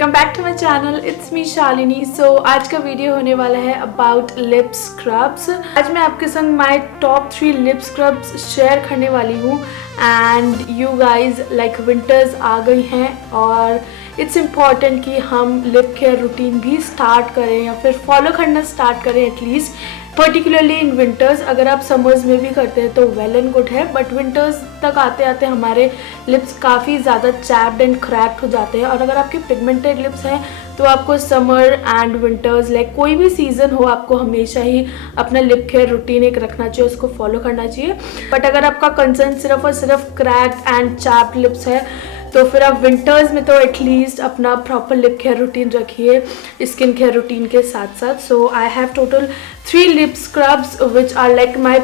Welcome back to my channel, it's me Shalini. So आज का video होने वाला है अबाउट लिप स्क्रब्स। आज मैं आपके संग my top 3 lip scrubs share करने वाली हूँ। And you guys like winters आ गई हैं और इट्स इम्पॉर्टेंट कि हम लिप केयर रूटीन भी स्टार्ट करें या फिर फॉलो करना स्टार्ट करें एटलीस्ट, पर्टिकुलरली इन विंटर्स। अगर आप समर्स में भी करते हैं तो वेल एंड गुड है, बट विंटर्स तक आते आते हमारे लिप्स काफ़ी ज़्यादा चैप्ड एंड क्रैक्ड हो जाते हैं। और अगर आपके पिगमेंटेड लिप्स हैं तो आपको समर एंड विंटर्स लाइक कोई भी सीज़न हो, आपको हमेशा ही अपना लिप केयर रूटीन एक रखना चाहिए, उसको फॉलो करना चाहिए। बट अगर आपका कंसर्न सिर्फ और सिर्फ क्रैक्ड एंड चैप्ड लिप्स है तो फिर आप विंटर्स में तो एटलीस्ट अपना प्रॉपर लिप केयर रूटीन रखिए स्किन केयर रूटीन के साथ साथ। So I have total 3 lip scrubs which are like my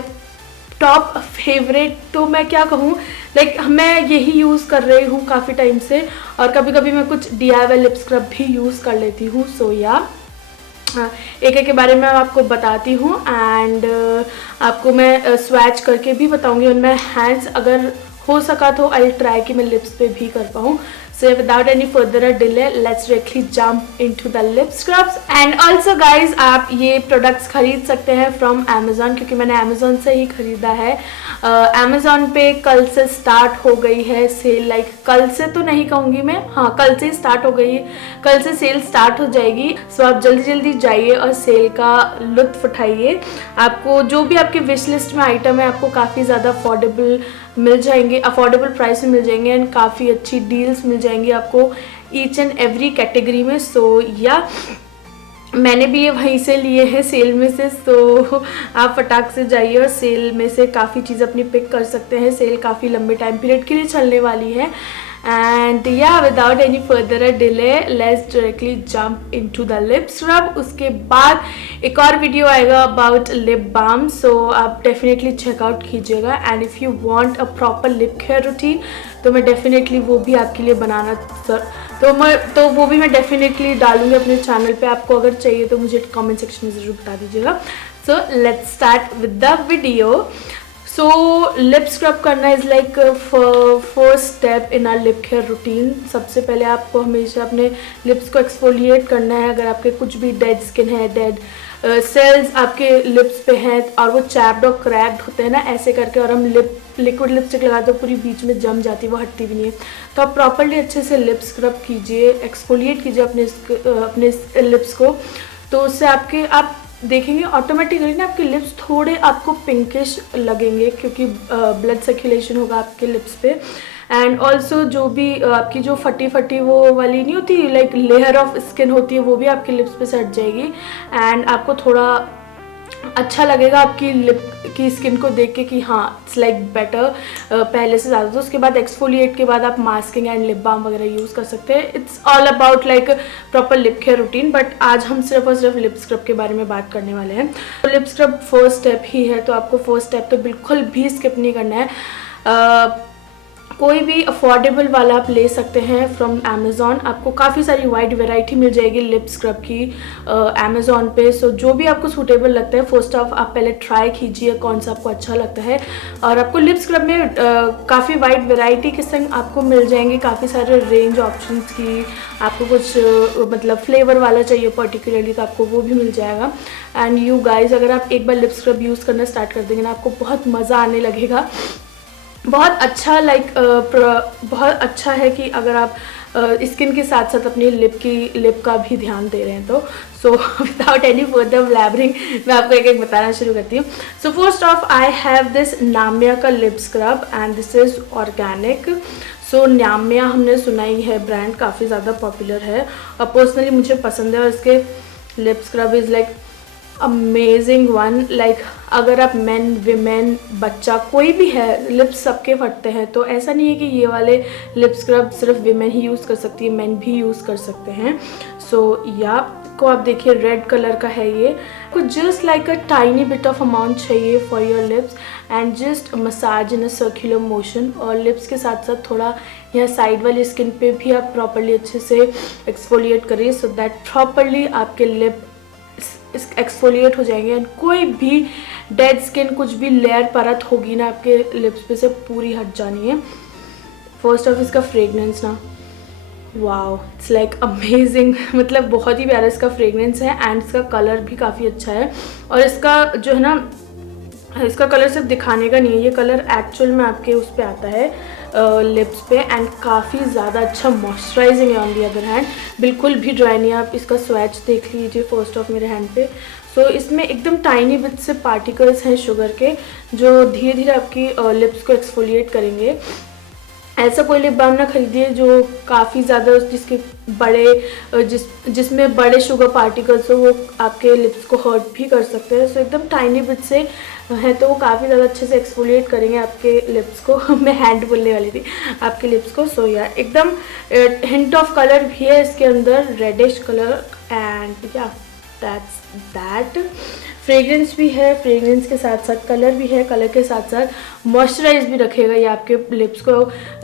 top favourite. तो मैं क्या कहूँ, लाइक मैं यही यूज़ कर रही हूँ काफ़ी टाइम से, और कभी कभी मैं कुछ DIY लिप स्क्रब भी यूज़ कर लेती हूँ। सो या एक एक के बारे में आपको बताती हूँ एंड आपको मैं स्वैच करके भी बताऊँगी ऑन माई हैंड्स। अगर हो सका तो आई ट्राई कि मैं लिप्स पे भी कर पाऊँ। So without any further delay, let's directly jump into the lip scrubs. And also guys, आप ये products खरीद सकते हैं from Amazon, क्योंकि मैंने Amazon से ही खरीदा है। Amazon पे कल से स्टार्ट हो गई है सेल, लाइक कल से तो नहीं कहूँगी मैं, हाँ कल से स्टार्ट हो गई, कल से सेल स्टार्ट हो जाएगी। सो आप जल्दी जल्दी जाइए और सेल का लुत्फ उठाइए। आपको जो भी आपके विश लिस्ट में आइटम है आपको काफ़ी ज़्यादा अफोर्डेबल मिल जाएंगे, अफोर्डेबल प्राइस में मिल जाएंगे एंड काफ़ी अच्छी डील्स मिल जाएंगी आपको ईच एंड एवरी कैटेगरी में। सो या मैंने भी ये वहीं से लिए हैं सेल में से। सो आप फटाक से जाइए और सेल में से काफ़ी चीज़ अपनी पिक कर सकते हैं। सेल काफ़ी लंबे टाइम पीरियड के लिए चलने वाली है। एंड या without any further delay let's directly jump into the lip scrub. उसके बाद एक और वीडियो आएगा अबाउट लिप बाम, सो आप डेफिनेटली चेकआउट कीजिएगा। And if you want a proper lip care routine तो मैं डेफिनेटली वो भी आपके लिए बनाना तो वो भी मैं डेफिनेटली डालूंगी अपने चैनल पे। आपको अगर चाहिए तो मुझे कमेंट सेक्शन में ज़रूर बता दीजिएगा। So let's start with the video. So lip scrub करना is like first step in our lip care routine. सबसे पहले आपको हमेशा अपने लिप्स को एक्सफोलिएट करना है। अगर आपके कुछ भी डेड स्किन है, डेड सेल्स आपके लिप्स पे हैं और वो चैप्ड और क्रैक्ड होते हैं ना, ऐसे करके, और हम लिक्विड लिपस्टिक लगाते हो पूरी बीच में जम जाती है, वो हटती भी नहीं है। तो आप प्रॉपरली अच्छे से लिप स्क्रब कीजिए, एक्सफोलिएट कीजिए अपने लिप्स को। तो उससे आप देखेंगे ऑटोमेटिकली ना आपके लिप्स थोड़े आपको पिंकिश लगेंगे, क्योंकि ब्लड सर्कुलेशन होगा आपके लिप्स पे। एंड ऑल्सो जो भी आपकी जो फटी वो वाली नहीं होती, लाइक लेयर ऑफ स्किन होती है, वो भी आपके लिप्स पे से हट जाएगी एंड आपको थोड़ा अच्छा लगेगा आपकी लिप की स्किन को देख के कि हाँ इट्स लाइक बेटर पहले से ज़्यादा। तो उसके बाद एक्सफोलिएट के बाद आप मास्किंग एंड लिप बाम वगैरह यूज़ कर सकते हैं। It's all about like proper lip care routine, but आज हम सिर्फ और सिर्फ लिप स्क्रब के बारे में बात करने वाले हैं। तो लिप स्क्रब फर्स्ट स्टेप ही है, तो आपको फर्स्ट स्टेप तो बिल्कुल भी स्किप नहीं करना है। कोई भी अफोर्डेबल वाला आप ले सकते हैं फ्रॉम अमेज़ॉन। आपको काफ़ी सारी वाइड वैरायटी मिल जाएगी लिप स्क्रब की अमेज़ॉन पे। सो जो भी आपको सूटेबल लगता है फर्स्ट ऑफ आप पहले ट्राई कीजिए कौन सा आपको अच्छा लगता है। और आपको लिप स्क्रब में काफ़ी वाइड वैरायटी के संग आपको मिल जाएंगे काफ़ी सारे रेंज ऑप्शंस की। आपको कुछ मतलब फ्लेवर वाला चाहिए पर्टिकुलरली तो आपको वो भी मिल जाएगा। एंड यू गाइज अगर आप एक बार लिप स्क्रब यूज़ करना स्टार्ट कर देंगे ना, आपको बहुत मज़ा आने लगेगा। बहुत अच्छा बहुत अच्छा है कि अगर आप स्किन के साथ साथ अपनी लिप का भी ध्यान दे रहे हैं तो। So without any further blabbering मैं आपको एक एक बताना शुरू करती हूँ। So first of I have this Namyaa का lip scrub and this is organic. So Namyaa हमने सुना ही है, ब्रांड काफ़ी ज़्यादा पॉपुलर है और पर्सनली मुझे पसंद है। और इसके lip scrub is like amazing one. Like अगर आप मेन विमेन बच्चा कोई भी है, लिप्स सबके फटते हैं, तो ऐसा नहीं है कि ये वाले लिप स्क्रब सिर्फ विमेन ही यूज़ कर सकती है, मेन भी यूज़ कर सकते हैं। सो या को आप देखिए रेड कलर का है ये। कुछ just like a tiny bit of amount चाहिए for your lips and just massage in a circular motion. और लिप्स के साथ साथ थोड़ा यहाँ साइड वाली स्किन पे भी आप प्रॉपरली अच्छे से एक्सफोलिएट करिए सो दैट प्रॉपरली आपके लिप एक्सफोलिएट हो जाएंगे एंड कोई भी डेड स्किन कुछ भी लेयर परत होगी ना आपके लिप्स पे से पूरी हट जानी है। फर्स्ट ऑफ इसका फ्रेगनेंस ना वाओ, इट्स लाइक अमेजिंग। मतलब बहुत ही प्यारा इसका फ्रेगरेंस है एंड इसका कलर भी काफ़ी अच्छा है। और इसका जो है ना, इसका कलर सिर्फ दिखाने का नहीं है, ये कलर एक्चुअल में आपके उस पे आता है लिप्स पे एंड काफ़ी ज़्यादा अच्छा मॉइस्चराइजिंग है। ऑन दी अदर हैंड बिल्कुल भी ड्राई नहीं है। आप इसका स्वैच देख लीजिए फर्स्ट ऑफ मेरे हैंड पे। सो इसमें एकदम टाइनी बिट से पार्टिकल्स हैं शुगर के, जो धीरे धीरे आपकी लिप्स को एक्सफोलिएट करेंगे। ऐसा कोई लिप बाम ना खरीदिए जो काफ़ी ज़्यादा जिसके बड़े जिसमें बड़े शुगर पार्टिकल्स हो, वो आपके लिप्स को हर्ट भी कर सकते हैं। सो एकदम टाइनी बिट से है तो वो काफ़ी ज़्यादा अच्छे से एक्सफोलिएट करेंगे आपके लिप्स को। मैं हैंड बोलने वाली थी, आपके लिप्स को। सो या एकदम हिंट ऑफ कलर भी है इसके अंदर, reddish colour and yeah that's that. Fragrance भी है, फ्रेग्रेंस के साथ साथ कलर भी है, कलर के साथ साथ मॉइस्चराइज भी रखेगा ये आपके लिप्स को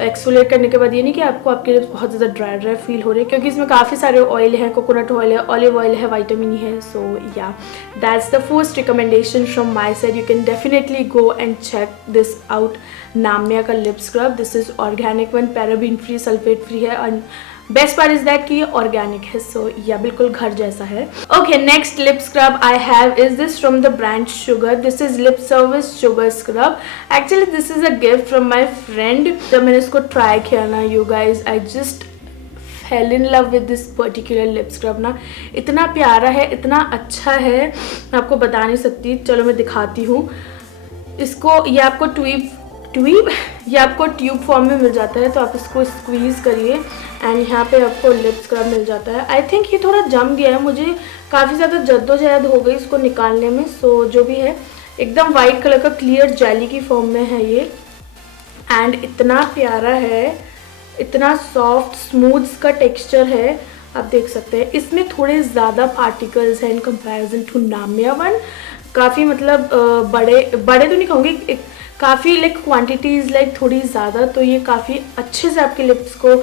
एक्सफोलिएट करने के बाद। ये नहीं कि आपको आपके लिप्स बहुत ज़्यादा ड्राई ड्राई फील हो रहे हैं, क्योंकि इसमें काफ़ी सारे ऑयल हैं, कोकोनट ऑयल है, ऑलिव ऑयल है, विटामिन ई है। So yeah that's the first recommendation from my side. You can definitely go and check this out. नामिया का lip scrub, this is organic one, paraben free, sulphate free है and best part is that कि ये organic है। So या बिल्कुल घर जैसा है। Okay, next lip scrub I have is this from the brand sugar. This is lip service sugar scrub. Actually this is a gift from my friend. जब मैंने इसको ट्राई किया ना, you guys, I just fail in love with this particular lip scrub ना। इतना प्यारा है, इतना अच्छा है, मैं आपको बता नहीं सकती। चलो मैं दिखाती हूँ इसको। ये आपको ये आपको ट्यूब फॉर्म में मिल जाता है, तो आप इसको स्क्वीज़ करिए एंड यहाँ पे आपको लिप स्क्रब मिल जाता है। आई थिंक ये थोड़ा जम गया है, मुझे काफ़ी ज़्यादा जद्दोजहद हो गई इसको निकालने में। सो जो भी है, एकदम वाइट कलर का क्लियर जेली की फॉर्म में है ये एंड इतना प्यारा है, इतना सॉफ्ट स्मूथ इसका टेक्स्चर है, आप देख सकते हैं। इसमें थोड़े ज़्यादा पार्टिकल्स हैं इन कंपैरिजन टू नामिया वन। काफ़ी मतलब बड़े तो नहीं कहूँगी, काफ़ी लाइक क्वांटिटीज़ लाइक थोड़ी ज़्यादा, तो ये काफ़ी अच्छे से आपके लिप्स को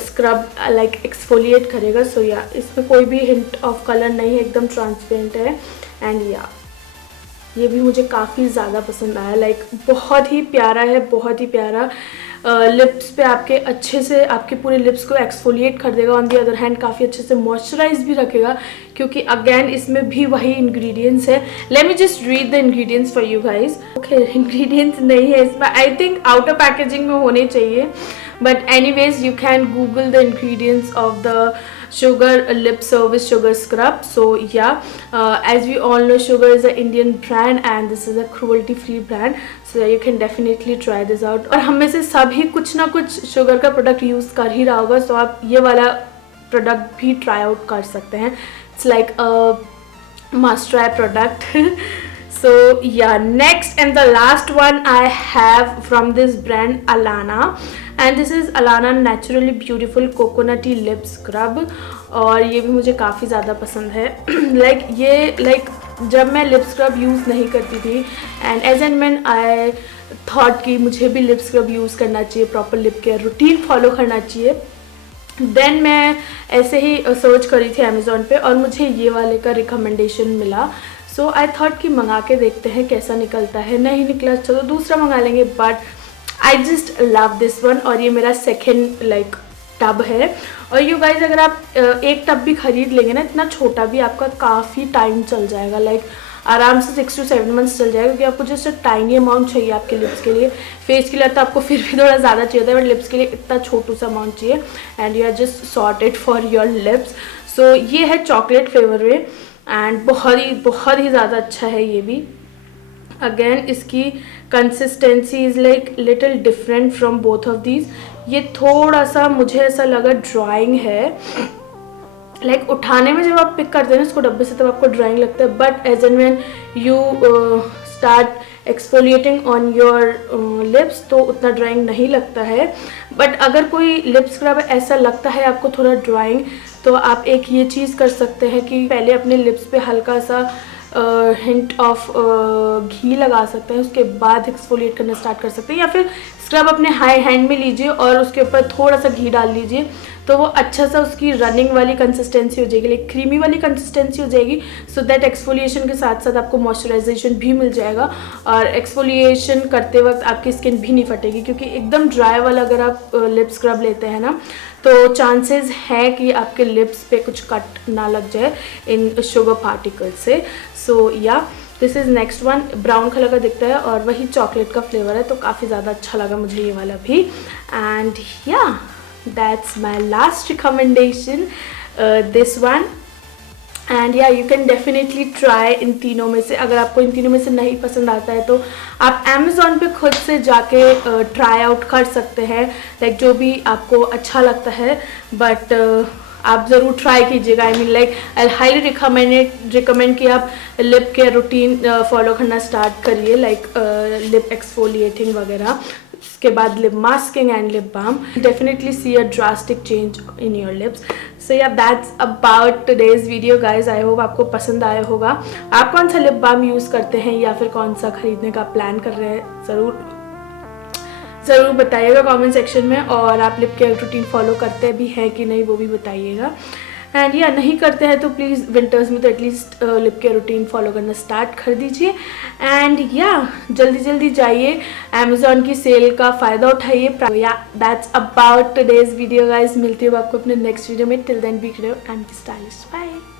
स्क्रब लाइक एक्सफोलिएट करेगा। सो या इसमें कोई भी हिंट ऑफ कलर नहीं है, एकदम ट्रांसपेरेंट है एंड या ये भी मुझे काफ़ी ज़्यादा पसंद आया। लाइक बहुत ही प्यारा है, बहुत ही प्यारा। लिप्स पे आपके अच्छे से आपके पूरे लिप्स को एक्सफोलिएट कर देगा। ऑन दी अदर हैंड काफ़ी अच्छे से मॉइस्चराइज भी रखेगा, क्योंकि अगेन इसमें भी वही इंग्रेडिएंट्स है। Let me just read the ingredients for you guys. Okay, ingredients नहीं है इसमें, आई थिंक आउटर पैकेजिंग में होने चाहिए, but anyways you can Google the ingredients of the sugar lip service sugar scrub. So yeah, as we all know, Sugar is an Indian brand and this is a cruelty free brand, so yeah, you can definitely try this out. और हम में से सभी कुछ ना कुछ sugar का product use कर ही रहा होगा, so आप ये वाला प्रोडक्ट भी ट्राई आउट कर सकते हैं। It's like a must try product. So yeah, next and the last one I have from this brand Alana, and this is Alana Naturally Beautiful Coconutty Lip Scrub, और ये भी मुझे काफ़ी ज़्यादा पसंद है। लाइक जब मैं लिप स्क्रब यूज़ नहीं करती थी and as and when I thought कि मुझे भी लिप स्क्रब यूज़ करना चाहिए, proper lip care routine follow करना चाहिए। देन मैं ऐसे ही सर्च करी थी अमेज़ॉन पे और मुझे ये वाले का रिकमेंडेशन मिला। सो आई थॉट कि मंगा के देखते हैं कैसा निकलता है। नहीं निकला चलो दूसरा मंगा लेंगे, but I just love this one. और ये मेरा सेकेंड लाइक टब है। और यू गाइज, अगर आप एक टब भी खरीद लेंगे ना, इतना छोटा भी, आपका काफ़ी टाइम चल जाएगा, लाइक आराम से 6 to 7 मंथ्स चल जाएगा, क्योंकि आपको जस्ट टाइनी अमाउंट चाहिए आपके लिप्स के लिए। फेस के लिए तो आपको फिर भी थोड़ा ज़्यादा चाहिए था, बट लिप्स के लिए इतना छोटू सा अमाउंट चाहिए and you are just sorted for your lips. So ये है चॉकलेट फ्लेवर में एंड बहुत ही ज़्यादा अच्छा है ये भी। अगेन इसकी consistency is like little different from both of these. ये थोड़ा सा मुझे ऐसा लगा ड्राइंग है, लाइक उठाने में जब आप पिक करते हैं ना इसको डब्बे से, तब आपको ड्राइंग लगता है, but as and when you start exfoliating on your lips तो उतना ड्राइंग नहीं लगता है। बट अगर कोई लिप स्क्रब ऐसा लगता है आपको थोड़ा ड्राइंग, तो आप एक ये चीज़ कर सकते हैं कि पहले अपने लिप्स पे हल्का सा हिंट ऑफ घी लगा सकते हैं, उसके बाद एक्सफोलिएट करना स्टार्ट कर सकते हैं, या फिर स्क्रब अपने हाई हैंड में लीजिए और उसके ऊपर थोड़ा सा घी डाल लीजिए, तो वो अच्छा सा उसकी रनिंग वाली कंसिस्टेंसी हो जाएगी, लाइक क्रीमी वाली कंसिस्टेंसी हो जाएगी। सो दैट एक्सफोलिएशन के साथ साथ आपको मॉइस्चराइजेशन भी मिल जाएगा और एक्सफोलिएशन करते वक्त आपकी स्किन भी नहीं फटेगी, क्योंकि एकदम ड्राई वाला अगर आप लिप स्क्रब लेते हैं ना, तो चांसेस है कि आपके लिप्स पे कुछ कट ना लग जाए इन शुगर पार्टिकल से। सो या this is next one, brown colour का दिखता है और वही चॉकलेट का फ्लेवर है, तो काफ़ी ज़्यादा अच्छा लगा मुझे ये वाला भी। And yeah that's my last recommendation, this one. And yeah you can definitely try इन तीनों में से। अगर आपको इन तीनों में से नहीं पसंद आता है तो आप अमेज़ॉन पे खुद से जाके ट्राई आउट कर सकते हैं, लाइक जो भी आपको अच्छा लगता है। बट आप ज़रूर ट्राई कीजिएगा। I mean like I highly recommend कि आप लिप केयर रूटीन फॉलो करना स्टार्ट करिए, लाइक लिप एक्सफोलिएटिंग वगैरह, उसके बाद lip masking and lip balm. Definitely see a drastic change in your lips. So yeah that's about today's video guys. I hope आपको पसंद आया होगा। आप कौन सा लिप बाम यूज़ करते हैं या फिर कौन सा खरीदने का प्लान कर रहे हैं, ज़रूर बताइएगा कमेंट सेक्शन में। और आप लिप केयर रूटीन फॉलो करते भी हैं कि नहीं वो भी बताइएगा। एंड या नहीं करते हैं तो प्लीज़ विंटर्स में तो at least lip care routine follow करना स्टार्ट कर दीजिए। एंड या जल्दी जाइए अमेज़ॉन की सेल का फ़ायदा उठाइए। Yeah that's about today's video guys. मिलती हूँ आपको अपने नेक्स्ट वीडियो में। Till then be creative and stylish. Bye.